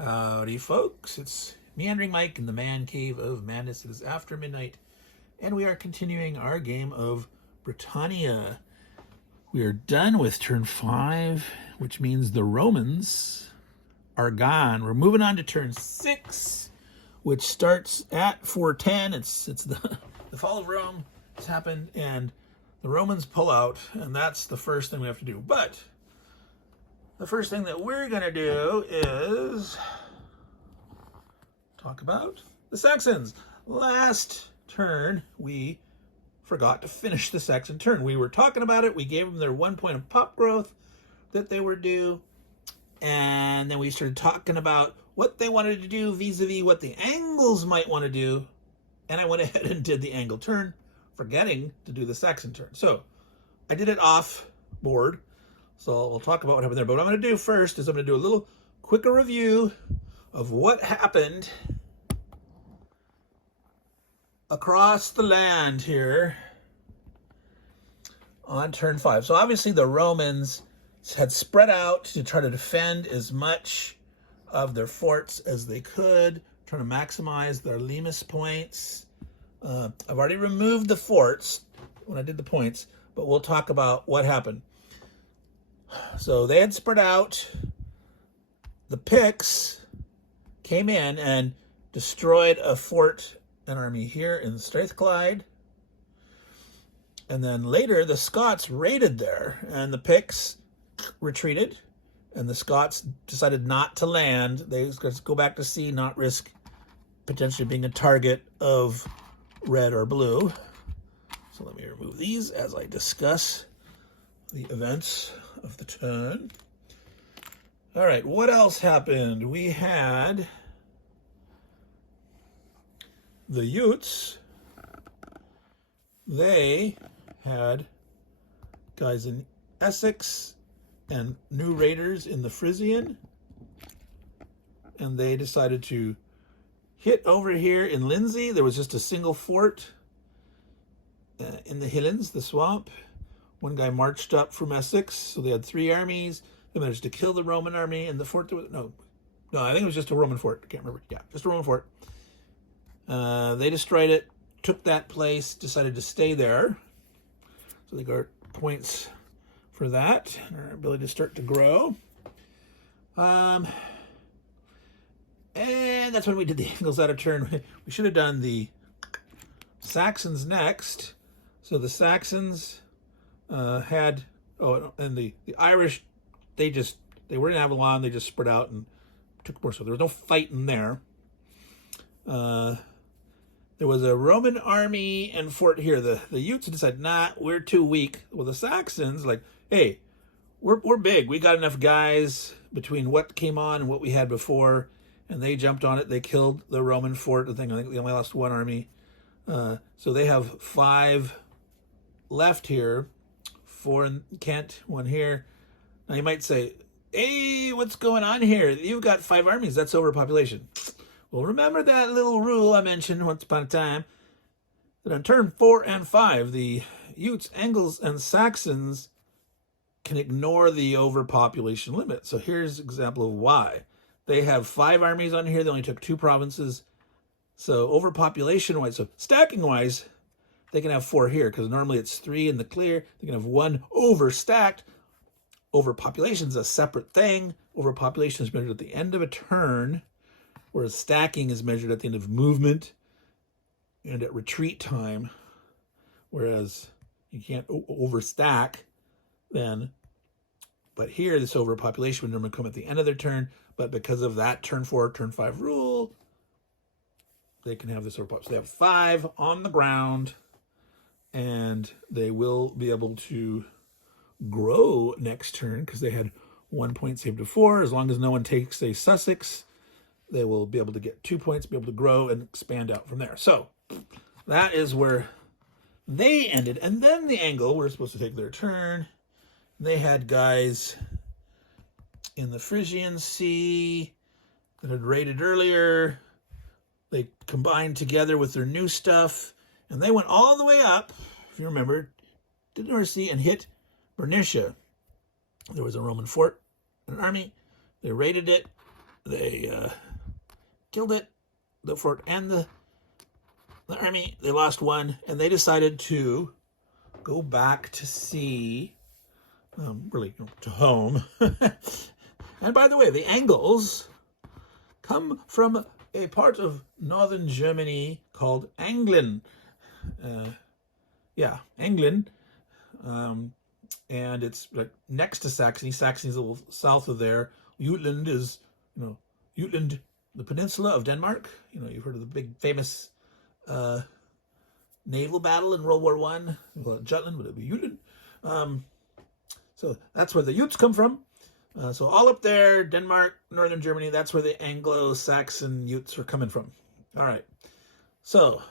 Howdy, folks. It's Meandering Mike in the Man Cave of Madness. It is after midnight, and we are continuing our game of Britannia. We are done with turn 5, which means the Romans are gone. We're moving on to turn 6, which starts at 410. It's the fall of Rome has happened, and the Romans pull out, and that's the first thing we have to do. But the first thing that we're going to do is talk about the Saxons. Last turn, we forgot to finish the Saxon turn. We were talking about it. We gave them their 1 point of pop growth that they were due. And then we started talking about what they wanted to do vis-a-vis what the Angles might want to do. And I went ahead and did the Angle turn, forgetting to do the Saxon turn. So I did it off board. So we'll talk about what happened there. But what I'm going to do first is I'm going to do a little quicker review of what happened across the land here on turn 5. So obviously the Romans had spread out to try to defend as much of their forts as they could, trying to maximize their Limes points. I've already removed the forts when I did the points, but we'll talk about what happened. So they had spread out. The Picts came in and destroyed a fort, an army here in Strathclyde. And then later the Scots raided there, and the Picts retreated, and the Scots decided not to land. They just go back to sea, not risk potentially being a target of red or blue. So let me remove these as I discuss the events of the turn. All right, what else happened? We had the Utes. They had guys in Essex and new raiders in the Frisian, and they decided to hit over here in Lindsey. There was just a single fort in the Highlands, the swamp. One guy marched up from Essex, so they had 3 armies. They managed to kill the Roman army, and the fort, no, I think it was just a Roman fort. I can't remember. Yeah, just a Roman fort. They destroyed it, took that place, decided to stay there. So they got points for that, and our ability to start to grow. And that's when we did the Angles out of turn. We should have done the Saxons next. So the Saxons had, and the Irish, they were in Avalon, they just spread out and took more. So there was no fighting there. There was a Roman army and fort here. The Utes decided, nah, we're too weak. Well, the Saxons, like, hey, we're big. We got enough guys between what came on and what we had before, and they jumped on it. They killed the Roman fort. I think they only lost 1 army. So they have 5 left here, 4 in Kent, 1 here. Now you might say, hey, what's going on here? You've got 5 armies. That's overpopulation. Well, remember that little rule I mentioned once upon a time, that on turn 4 and 5, the Utes, Angles, and Saxons can ignore the overpopulation limit. So here's an example of why. They have 5 armies on here. They only took 2 provinces. So overpopulation-wise, so stacking-wise, they can have 4 here, because normally it's 3 in the clear. They can have 1 overstacked. Overpopulation is a separate thing. Overpopulation is measured at the end of a turn, whereas stacking is measured at the end of movement and at retreat time, whereas you can't overstack then. But here, this overpopulation would normally come at the end of their turn, but because of that turn 4, turn 5 rule, they can have this overpopulation. So they have 5 on the ground, and they will be able to grow next turn because they had 1 point saved to 4. As long as no one takes a Sussex, they will be able to get 2 points, be able to grow and expand out from there. So that is where they ended. And then the Angle, we're supposed to take their turn. They had guys in the Frisian Sea that had raided earlier. They combined together with their new stuff, and they went all the way up, if you remember, to the North Sea and hit Bernicia. There was a Roman fort, an army. They raided it. they killed it, the fort and the army. They lost one, and they decided to go back to sea, really to home. And by the way, the Angles come from a part of northern Germany called Anglin. Anglin. And it's like next to Saxony. Saxony's a little south of there. Jutland is, Jutland, the peninsula of Denmark. You've heard of the big famous naval battle in World War I. Well, Jutland, would it be Jutland? So that's where the Utes come from. So all up there, Denmark, northern Germany, that's where the Anglo-Saxon Utes are coming from. All right. So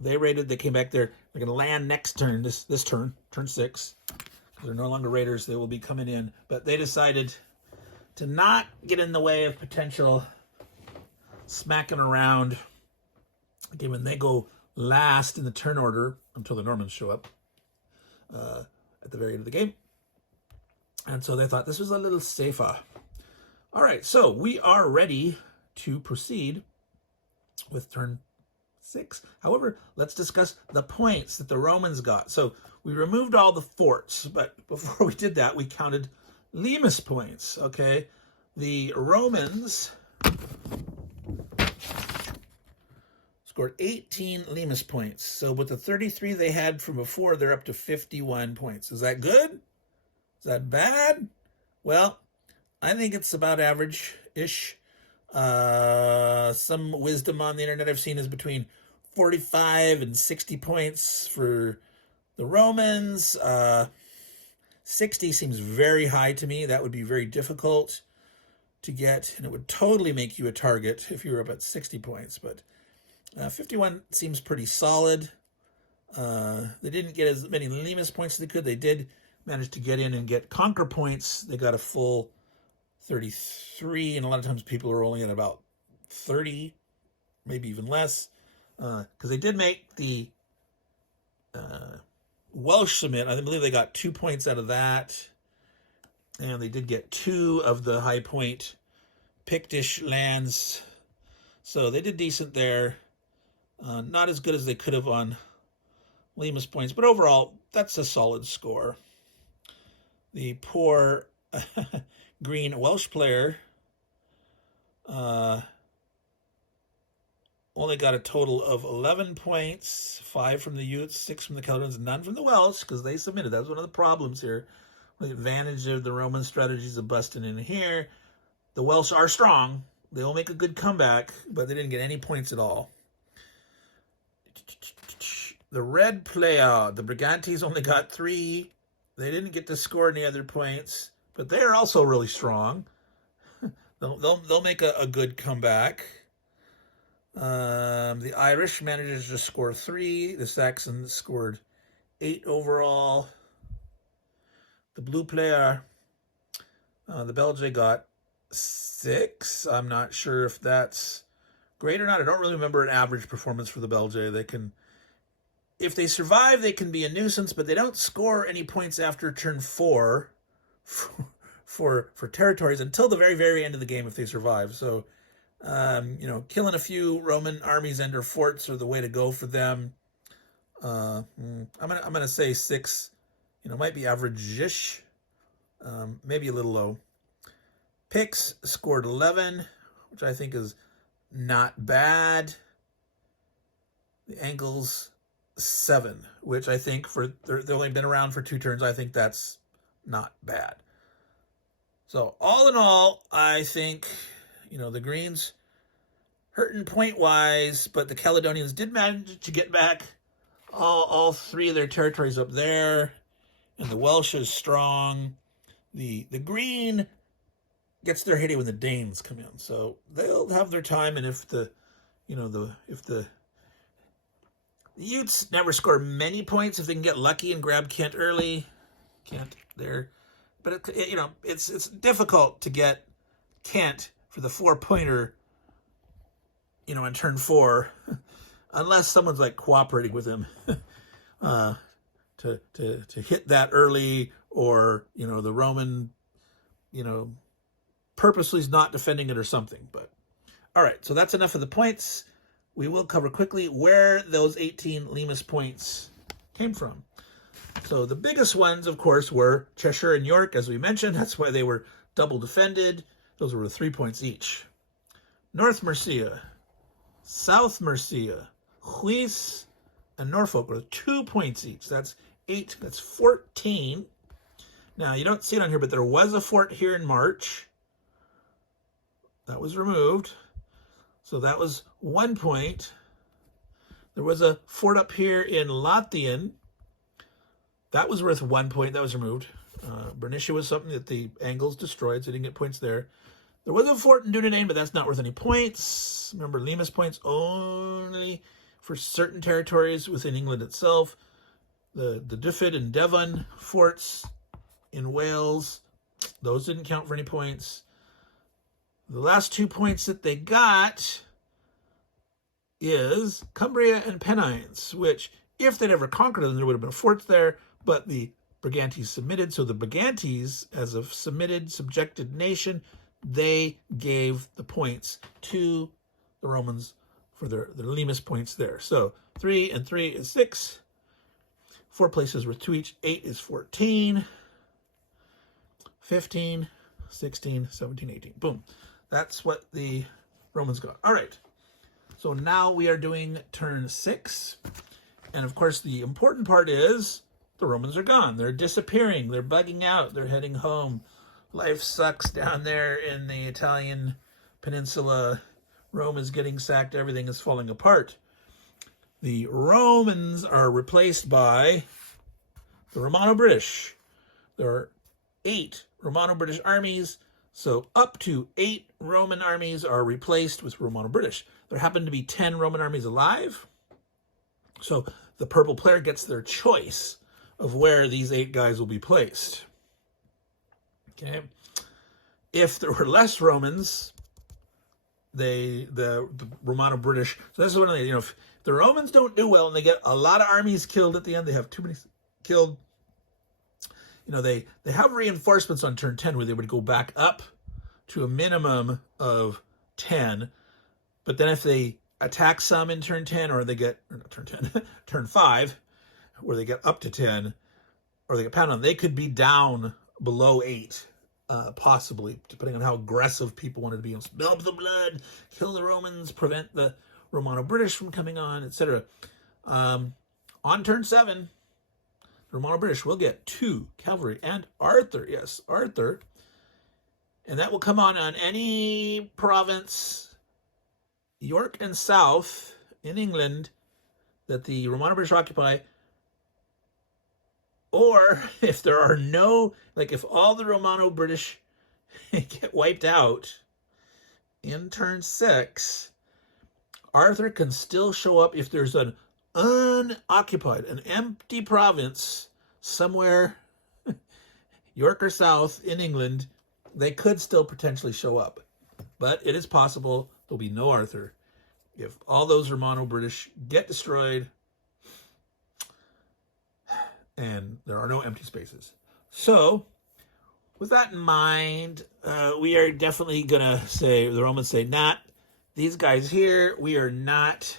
they raided, they came back there. They're going to land next turn, this turn 6. They're no longer raiders. They will be coming in. But they decided to not get in the way of potential smacking around. Okay, when they go last in the turn order until the Normans show up at the very end of the game. And so they thought this was a little safer. All right, so we are ready to proceed with turn 6. However, let's discuss the points that the Romans got. So we removed all the forts, but before we did that, we counted Limes points, okay? The Romans scored 18 Limes points. So with the 33 they had from before, they're up to 51 points. Is that good? Is that bad? Well, I think it's about average-ish. Some wisdom on the internet I've seen is between 45 and 60 points for the Romans. 60 seems very high to me. That would be very difficult to get, and it would totally make you a target if you were up at 60 points. But 51 seems pretty solid. They didn't get as many Limes points as they could. They did manage to get in and get conquer points. They got a full 33, and a lot of times people are only at about 30, maybe even less, because they did make the Welsh submit. I believe they got 2 points out of that, and they did get 2 of the high point Pictish lands, so they did decent there. Not as good as they could have on Limes points, but overall, that's a solid score. The poor green Welsh player only got a total of 11 points, 5 from the Utes, 6 from the Caledonians, none from the Welsh, because they submitted. That was one of the problems here. The advantage of the Roman strategies of busting in here. The Welsh are strong. They will make a good comeback, but they didn't get any points at all. The red player, the Brigantes, only got 3. They didn't get to score any other points, but they're also really strong. They'll make a good comeback. The Irish managed to score 3. The Saxons scored 8 overall. The blue player, the Belgians, got 6. I'm not sure if that's great or not. I don't really remember an average performance for the Belgians. They can, if they survive, they can be a nuisance, but they don't score any points after turn 4 for territories until the very, very end of the game if they survive. So, killing a few Roman armies and/or forts are the way to go for them. I'm gonna say 6. Might be average-ish, maybe a little low. Picts scored 11, which I think is not bad. The Angles 7, which I think they've only been around for 2 turns. I think that's not bad. So all in all, I think the Greens hurting point-wise, but the Caledonians did manage to get back all 3 of their territories up there, and the Welsh is strong. The Green gets their heyday when the Danes come in, so they'll have their time. And if the Utes never score many points, if they can get lucky and grab Kent early, Kent there, but it's difficult to get Kent for the 4-pointer, in turn 4, unless someone's like cooperating with him to hit that early, or the Roman purposely is not defending it or something. But All right, so that's enough of the points. We will cover quickly where those 18 Lemus points came from. So the biggest ones, of course, were Cheshire and York, as we mentioned. That's why they were double defended. Those were 3 points each. North Mercia, South Mercia, Huis, and Norfolk were 2 points each. That's 8. That's 14. Now, you don't see it on here, but there was a fort here in March. That was removed. So that was 1 point. There was a fort up here in Lothian. That was worth 1 point. That was removed. Bernicia was something that the Angles destroyed, so they didn't get points there. There was a fort in Dunedin, but that's not worth any points. Remember, Lemus points only for certain territories within England itself. The Dyfed and Devon forts in Wales, those didn't count for any points. The last 2 points that they got is Cumbria and Pennines, which, if they'd ever conquered them, there would have been forts there, but the Brigantes submitted. So the Brigantes, as a subjected nation, they gave the points to the Romans for their Lemus points there. So 3 and 3 is 6. 4 places worth 2 each. 8 is 14. 15, 16, 17, 18. Boom. That's what the Romans got. All right. So now we are doing turn 6. And of course, the important part is the Romans are gone. They're disappearing. They're bugging out. They're heading home. Life sucks down there in the Italian peninsula. Rome is getting sacked. Everything is falling apart. The Romans are replaced by the Romano-British. There are 8 Romano-British armies. So up to 8 Roman armies are replaced with Romano-British. There happen to be 10 Roman armies alive. So the purple player gets their choice of where these 8 guys will be placed. Okay. If there were less Romans, the Romano-British, so this is one of the, if the Romans don't do well and they get a lot of armies killed at the end, they have too many killed, they have reinforcements on turn 10 where they would go back up to a minimum of 10. But then if they attack some in turn 10, or they get, or not turn 10, turn 5, where they get up to 10, or they get pounded on, they could be down below 8, possibly, depending on how aggressive people wanted to be. Spill up the blood, kill the Romans, prevent the Romano-British from coming on, etc. On turn 7, the Romano-British will get 2 cavalry and Arthur. Yes, Arthur. And that will come on any province, York and South, in England, that the Romano-British occupy. Or if there are no, if all the Romano-British get wiped out in turn 6, Arthur can still show up if there's an unoccupied, an empty province somewhere, York or South in England. They could still potentially show up. But it is possible there'll be no Arthur if all those Romano-British get destroyed and there are no empty spaces. So, with that in mind, we are definitely going to say, the Romans say, these guys here, we are not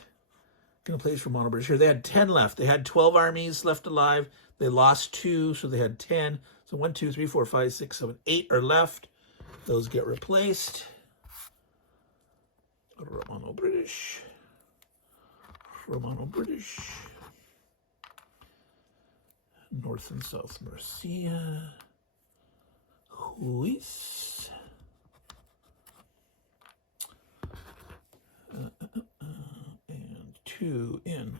going to place Romano-British here. They had 10 left. They had 12 armies left alive. They lost 2, so they had 10. So 1, 2, 3, 4, 5, 6, 7, 8 are left. Those get replaced. Romano-British. Romano-British. North and South Mercia. Huis. And 2 in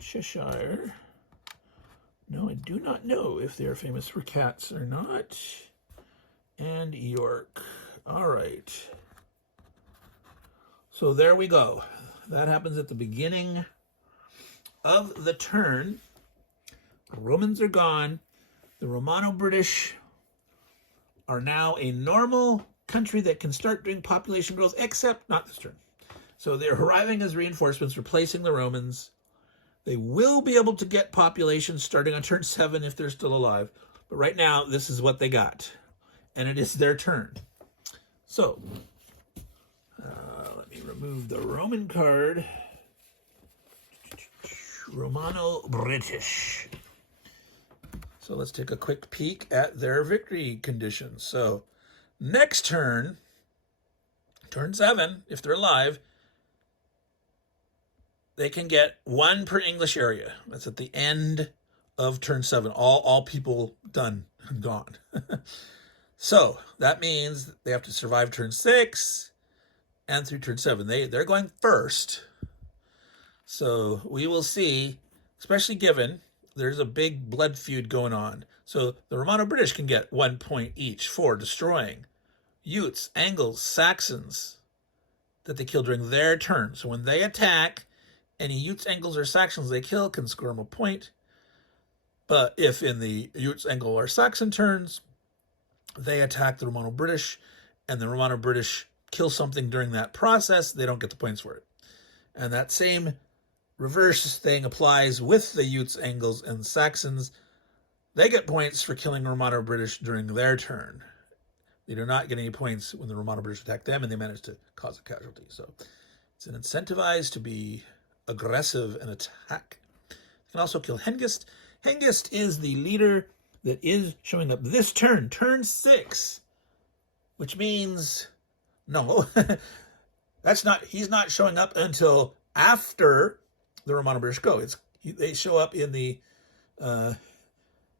Cheshire. No, I do not know if they are famous for cats or not. And York. All right. So there we go. That happens at the beginning of the turn. The Romans are gone. The Romano-British are now a normal country that can start doing population growth, except not this turn. So they're arriving as reinforcements, replacing the Romans. They will be able to get population starting on turn 7 if they're still alive. But right now, this is what they got. And it is their turn. So, let me remove the Roman card. Romano-British. So let's take a quick peek at their victory conditions. So next turn, turn 7, if they're alive, they can get 1 per English area. That's at the end of turn 7. All people done and gone. So that means they have to survive turn 6 and through turn 7. They're going first. So we will see, especially given there's a big blood feud going on. So the Romano-British can get 1 point each for destroying Utes, Angles, Saxons that they kill during their turn. So when they attack, any Utes, Angles, or Saxons they kill can score them a point. But if in the Utes, Angle, or Saxon turns, they attack the Romano-British, and the Romano-British kill something during that process, they don't get the points for it. And that same reverse thing applies with the Utes, Angles, and Saxons. They get points for killing Romano-British during their turn. They do not get any points when the Romano-British attack them and they manage to cause a casualty. So it's an incentivized to be aggressive and attack. You can also kill Hengist. Hengist is the leader that is showing up this turn, turn 6, which means no, he's not showing up until after the Romano-British go. They show up in the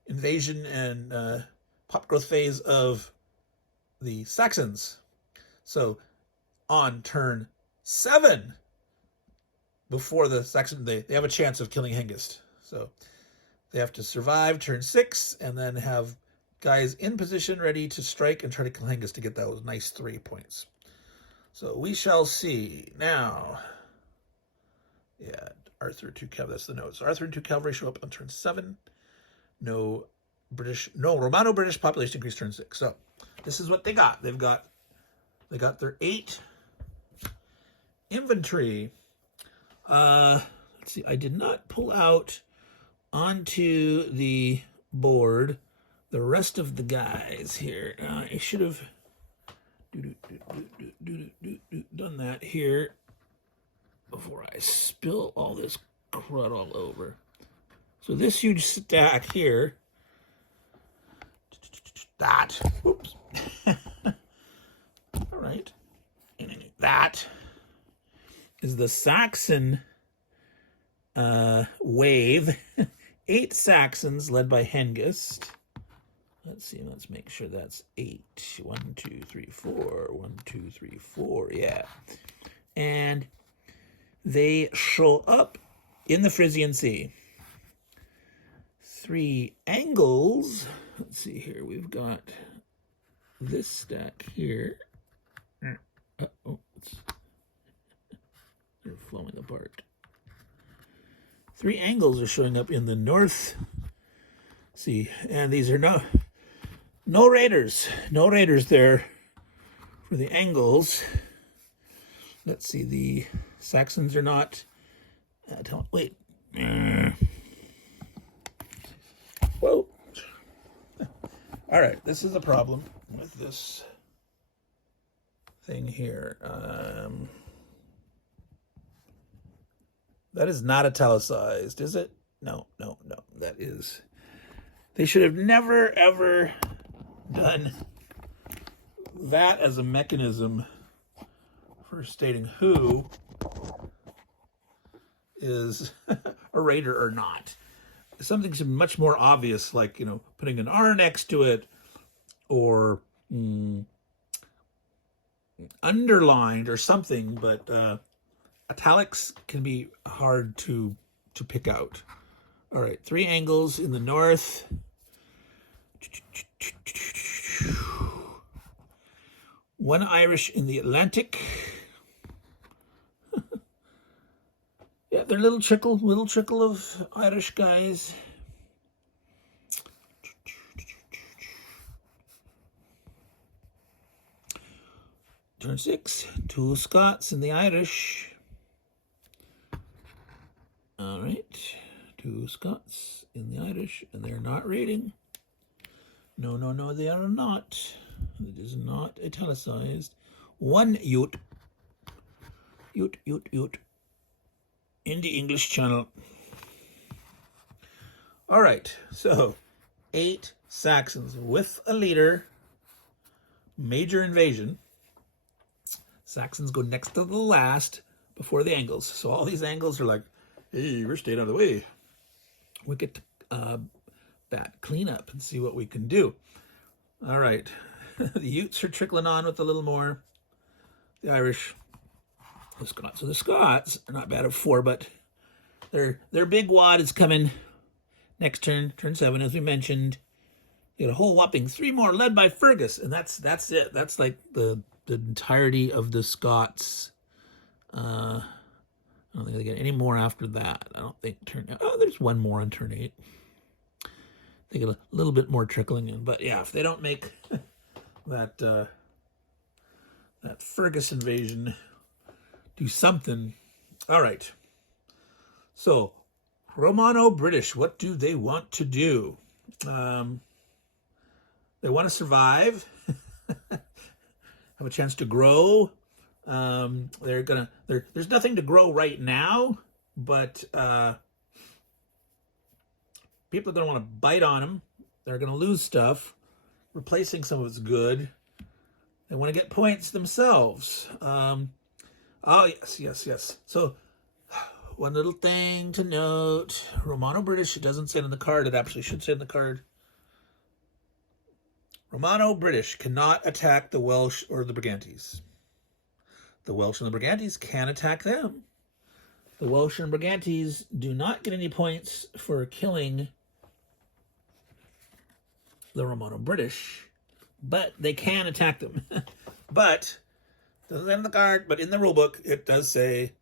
invasion and pop growth phase of the Saxons. So on turn 7, before the Saxon, they have a chance of killing Hengist. So they have to survive turn 6 and then have guys in position ready to strike and try to kill Hengist to get those nice 3 points. So we shall see. Now, yeah, Arthur 2 Cavalry, that's the notes. Arthur and 2 Cavalry show up on turn 7. No Romano-British population increase turn 6. So this is what they got. They got their 8 infantry. Let's see, I did not pull out onto the board the rest of the guys here. I should have done that here before I spill all this crud all over. So this huge stack here, whoops. All right. That is the Saxon wave. 8 Saxons led by Hengist. Let's see, let's make sure that's 8. 1, 2, 3, 4. 1, 2, 3, 4. Yeah. And they show up in the Frisian Sea. 3 Angles. Let's see here. We've got this stack here. Oh, they're flowing apart. 3 Angles are showing up in the north. See, and these are no raiders. No raiders there for the Angles. Let's see, the Saxons are not. Wait. Whoa. All right, this is a problem with this thing here. That is not italicized, is it? No. That is. They should have never, ever done that as a mechanism for stating who is a raider or not. Something much more obvious, like, putting an R next to it, or underlined or something, but italics can be hard to pick out. All right, 3 Angles in the north. 1 Irish in the Atlantic. Yeah, they're little trickle of Irish guys. Turn 6, 2 Scots in the Irish. All right, 2 Scots in the Irish, and they're not raiding. No, they are not. It is not italicized. 1 Ute Ute, ute, ute. In the English Channel. All right, so 8 Saxons with a leader. Major invasion. Saxons go next to the last before the Angles. So all these Angles are like, hey, we're staying out of the way. We get to bat cleanup and see what we can do. All right. The Utes are trickling on with a little more. The Irish, the Scots. So the Scots are not bad at 4, but their big wad is coming next turn, turn 7, as we mentioned. You got a whole whopping 3 more, led by Fergus, and that's it. That's like the entirety of the Scots. I don't think they get any more after that. I don't think turn. Oh, there's 1 more on turn 8. They get a little bit more trickling in, but yeah, if they don't make that that Fergus invasion do something. All right. So Romano-British, what do they want to do? They want to survive, have a chance to grow. There's nothing to grow right now, but people are going to want to bite on them. They're going to lose stuff, replacing some of it's good. They want to get points themselves. Oh, yes. So one little thing to note, Romano-British, it doesn't say it in the card. It actually should say in the card. Romano-British cannot attack the Welsh or the Brigantes. The Welsh and the Brigantes can attack them. The Welsh and Brigantes do not get any points for killing the Romano-British, but they can attack them. But, doesn't say in the card, but in the rulebook, it does say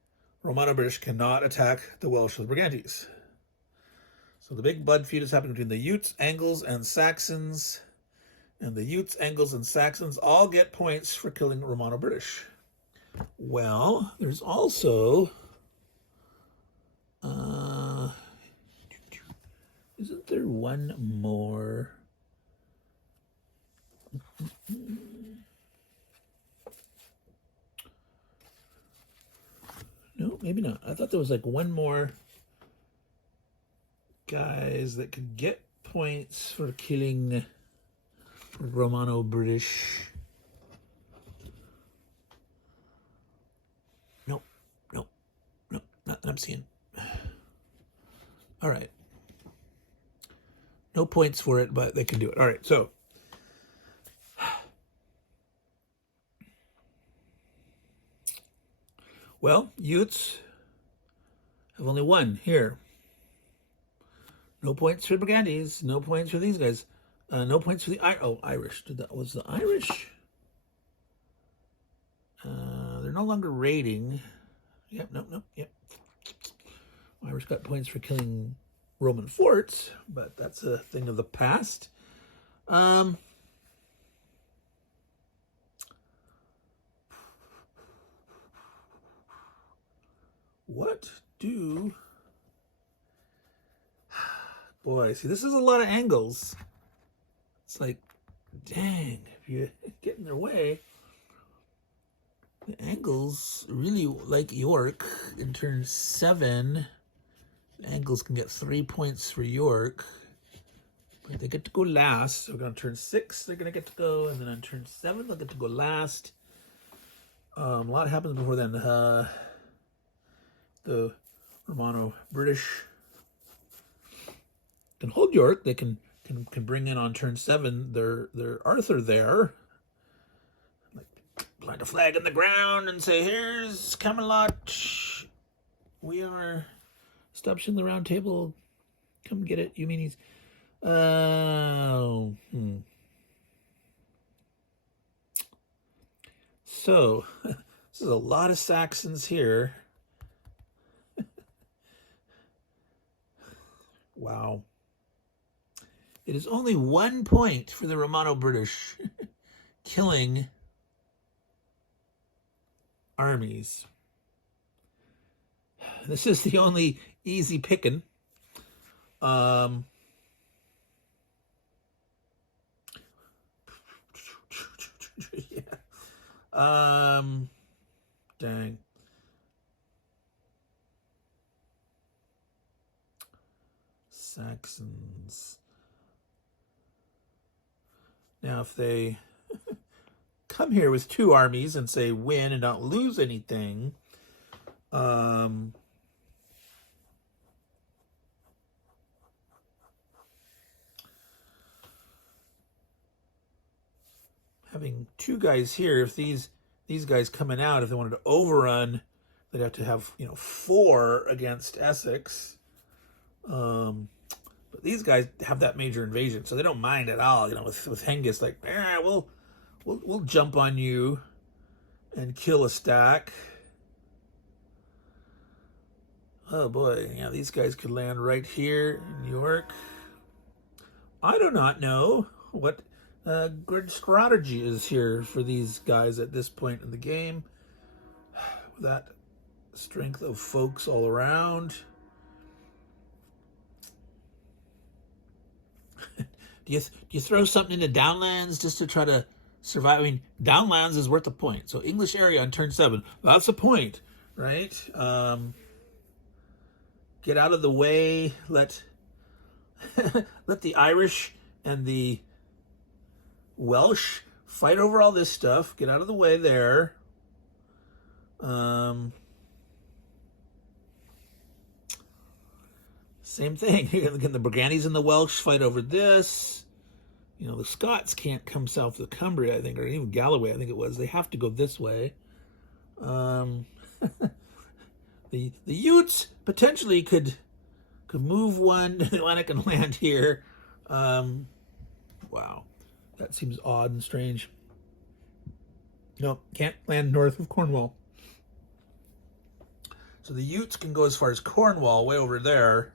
Romano-British cannot attack the Welsh or the Brigantes. So the big blood feud is happening between the Utes, Angles, and Saxons. And the Utes, Angles, and Saxons all get points for killing Romano-British. Well, there's also... isn't there one more? No, maybe not. I thought there was like one more guys that could get points for killing Romano-British. Nope. Not that I'm seeing. All right. No points for it, but they can do it. All right, so. Well, Utes have only 1 here. No points for Brigantes. No points for these guys. No points for the Irish. Was the Irish? They're no longer raiding. Yep. Irish got points for killing Roman forts, but that's a thing of the past. What do... Boy, see, this is a lot of Angles. It's like, dang, if you get in their way. The Angles really like York in turn 7. The Angles can get 3 points for York. But they get to go last. So we're going to turn 6, they're going to get to go. And then on turn 7, they'll get to go last. A lot happens before then. The Romano-British can hold York. They can bring in on turn 7 their Arthur there. Like plant a flag in the ground and say, here's Camelot. We are establishing the round table. Come get it, you meanies. So, this is a lot of Saxons here. Wow. It is only 1 point for the Romano-British killing armies. This is the only easy picking. Yeah. Dang. Saxons. Now, if they come here with 2 armies and say win and not lose anything, having 2 guys here, if these guys coming out, if they wanted to overrun, they'd have to have 4 against Essex. But these guys have that major invasion, so they don't mind at all. With Hengist, like, we'll jump on you and kill a stack. Oh boy, yeah, these guys could land right here in York. I do not know what good strategy is here for these guys at this point in the game. That strength of folks all around. Do you throw something into Downlands just to try to survive? I mean, Downlands is worth a point. So English area on turn 7, that's a point, right? Get out of the way. Let the Irish and the Welsh fight over all this stuff. Get out of the way there. Same thing. Again, the Brigantes and the Welsh fight over this. The Scots can't come south of Cumbria, I think, or even Galloway, I think it was. They have to go this way. The Utes potentially could move one to the Atlantic and land here. Wow. That seems odd and strange. No, can't land north of Cornwall. So the Utes can go as far as Cornwall, way over there,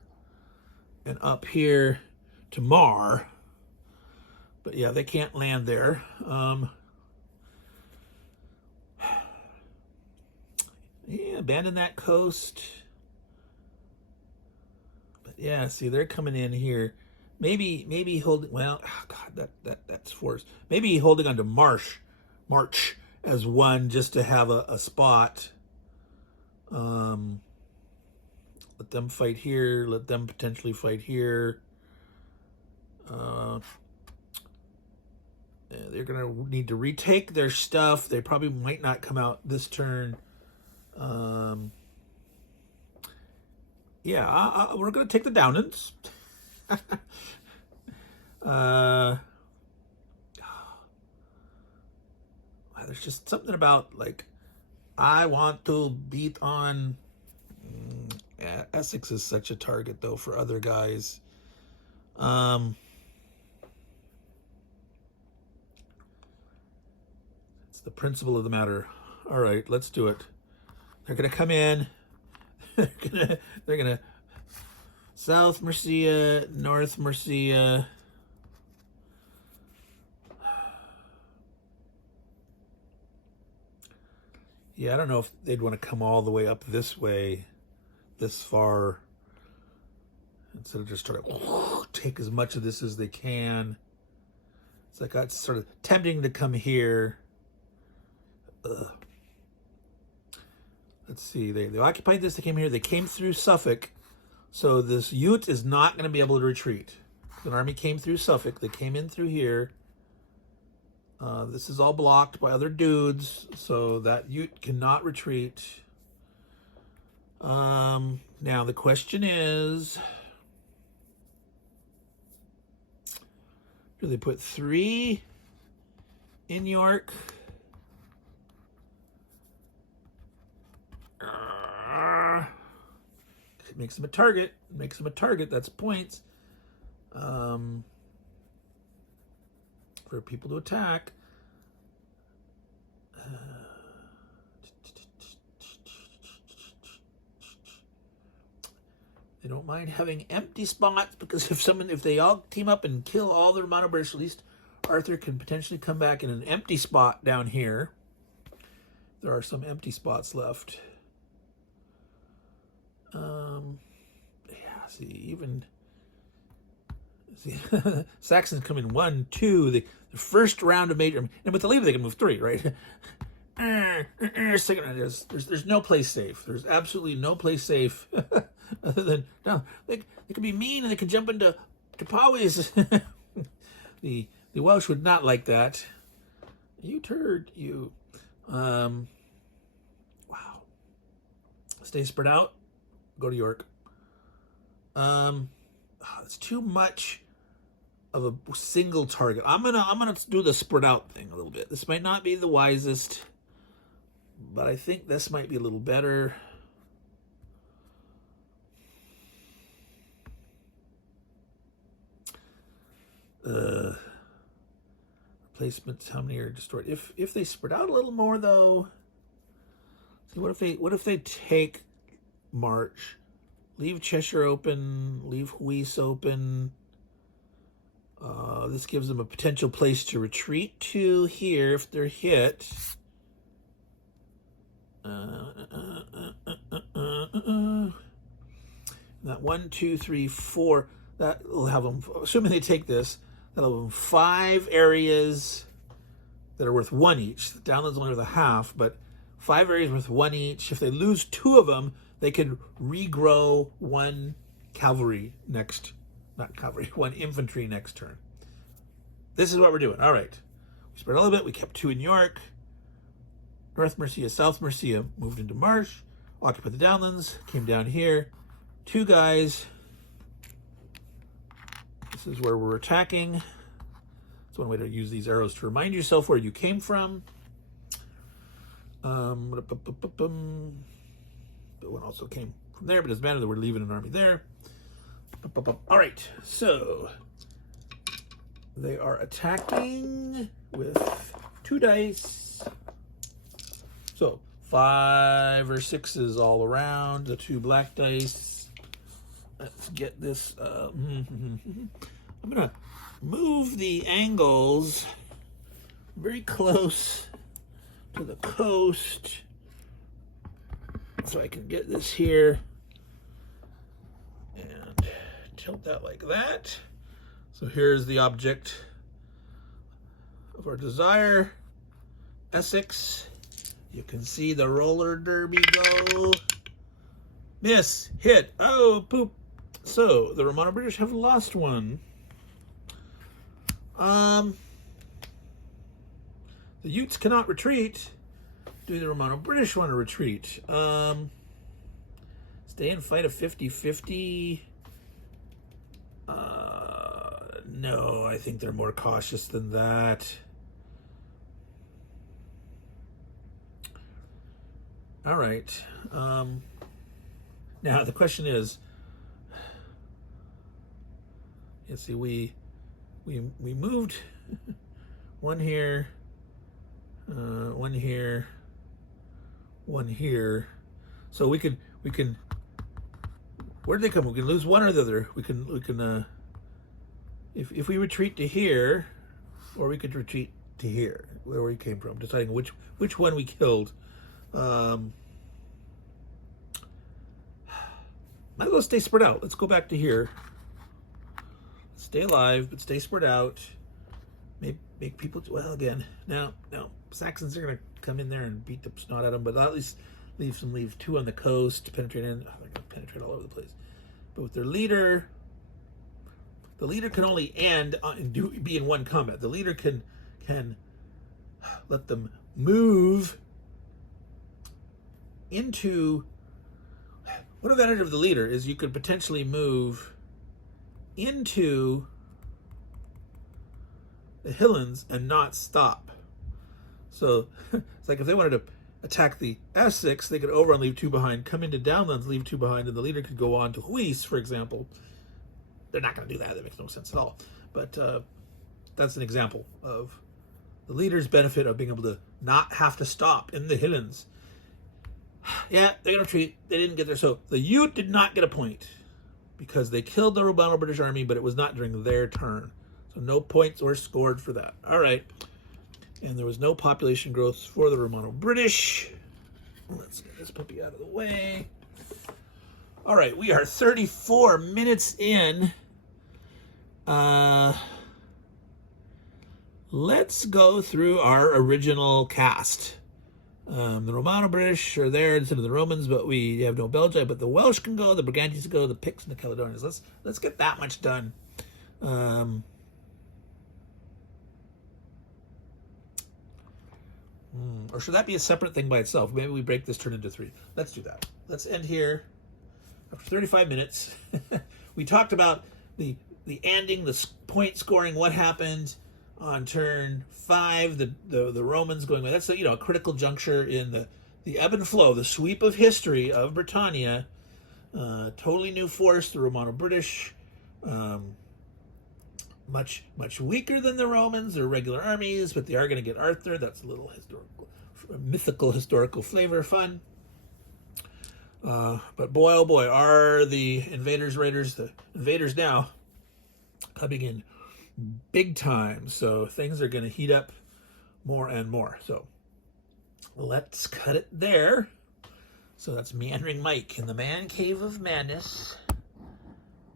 and up here to Mar. But yeah, they can't land there. Yeah, abandon that coast. But yeah, see, they're coming in here. Maybe holding, well, oh God, that's forced. Maybe holding on to March as one just to have a spot. Let them fight here. Let them potentially fight here. They're going to need to retake their stuff. They probably might not come out this turn. Yeah, we're going to take the Downlands. There's just something about, like, I want to beat on... Essex is such a target, though, for other guys. It's the principle of the matter. All right, let's do it. They're going to come in. They're gonna South Mercia, North Mercia. Yeah, I don't know if they'd want to come all the way up this way, this far, instead of just trying to take as much of this as they can. It's like it's sort of tempting to come here. Let's see, they occupied this, they came here, they came through Suffolk, so this Ute is not going to be able to retreat. An army came through Suffolk, they came in through here. This is all blocked by other dudes, so that Ute cannot retreat. Now the question is, do they put 3 in York? It makes them a target. Makes them a target. That's points. For people to attack. They don't mind having empty spots, because if they all team up and kill all the Romano-British, at least Arthur can potentially come back in an empty spot down here. There are some empty spots left. Yeah, Saxons come in 1, 2, the first round of major, and with the leader they can move 3, right? Second round, there's no place safe. There's absolutely no place safe Other than, no, they could be mean and they could jump into Powys. the Welsh would not like that. You turd, you. Wow. Stay spread out. Go to York. It's too much of a single target. I'm gonna do the spread out thing a little bit. This might not be the wisest, but I think this might be a little better. Replacements, how many are destroyed? If they spread out a little more though. See, what if they take March, leave Cheshire open, leave Huis open. This gives them a potential place to retreat to here if they're hit. That 1, 2, 3, 4. That will have them. Assuming they take this, that'll have them 5 areas that are worth 1 each. The downland's only worth a half, but 5 areas worth 1 each. If they lose 2 of them, they can regrow 1 cavalry next. Not cavalry, 1 infantry next turn. This is what we're doing. All right. We spread a little bit. We kept 2 in York. North Mercia, South Mercia moved into Marsh. Occupied the downlands. Came down here. 2 guys. This is where we're attacking. That's one way to use these arrows to remind yourself where you came from. The one also came from there, but it doesn't matter that we're leaving an army there. All right, so they are attacking with 2 dice. So 5 or 6s all around, the 2 black dice. Let's get this. I'm gonna move the angles very close to the coast so I can get this here and tilt that like that. So here's the object of our desire, Essex. You can see the roller derby go. Miss, hit, oh, poop. So the Romano-British have lost 1. The Utes cannot retreat. Do the Romano-British want to retreat? Stay and fight a 50-50. No, I think they're more cautious than that. All right. Now the question is, let's see, we moved 1 here, 1 here, 1 here. So we can. Where did they come? We can lose 1 or the other. We can. If we retreat to here, or we could retreat to here, where we came from, deciding which one we killed. Might as well stay spread out. Let's go back to here. Stay alive, but stay spread out. Make people, well, again, no, Saxons are going to come in there and beat the snot at them, but at least leave 2 on the coast to penetrate in. Oh, they're going to penetrate all over the place. But with their leader, the leader can only be in 1 combat. The leader can let them move into. One advantage of the leader is you could potentially move into the Highlands and not stop. So it's like if they wanted to attack the Essex, they could overrun, leave 2 behind, come into Downlands, leave 2 behind, and the leader could go on to Huis, for example. They're not going to do that. That makes no sense at all. But that's an example of the leader's benefit of being able to not have to stop in the Highlands. Yeah, they're going to retreat. They didn't get there. So the Ute did not get a point because they killed the Romano-British army, but it was not during their turn. So no points were scored for that. All right. And there was no population growth for the Romano-British. Let's get this puppy out of the way. All right, we are 34 minutes in. Let's go through our original cast. The Romano-British are there instead of the Romans, but we have no Belgium. But the Welsh can go, the Brigantes go, the Picts and the Caledonians. Let's get that much done. Or should that be a separate thing by itself? Maybe we break this turn into 3. Let's do that. Let's end here after 35 minutes. We talked about the ending, the point scoring, what happened on turn 5, the Romans going away. That's a critical juncture in the ebb and flow, the sweep of history of Britannia. Totally new force, the Romano-British, much weaker than the Romans. They're regular armies, but they are going to get Arthur. That's a little mythical historical flavor, fun. But boy, oh boy, are the the invaders now coming in big time. So things are going to heat up more and more. So let's cut it there. So that's Meandering Mike in the Man Cave of Madness.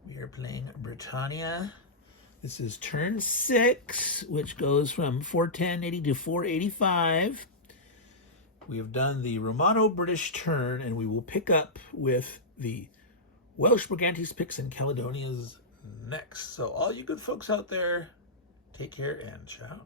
We are playing Britannia. This is turn 6, which goes from 410.80 to 485. We have done the Romano-British turn, and we will pick up with the Welsh, Brigantes, Picts, and Caledonians next. So all you good folks out there, take care and ciao.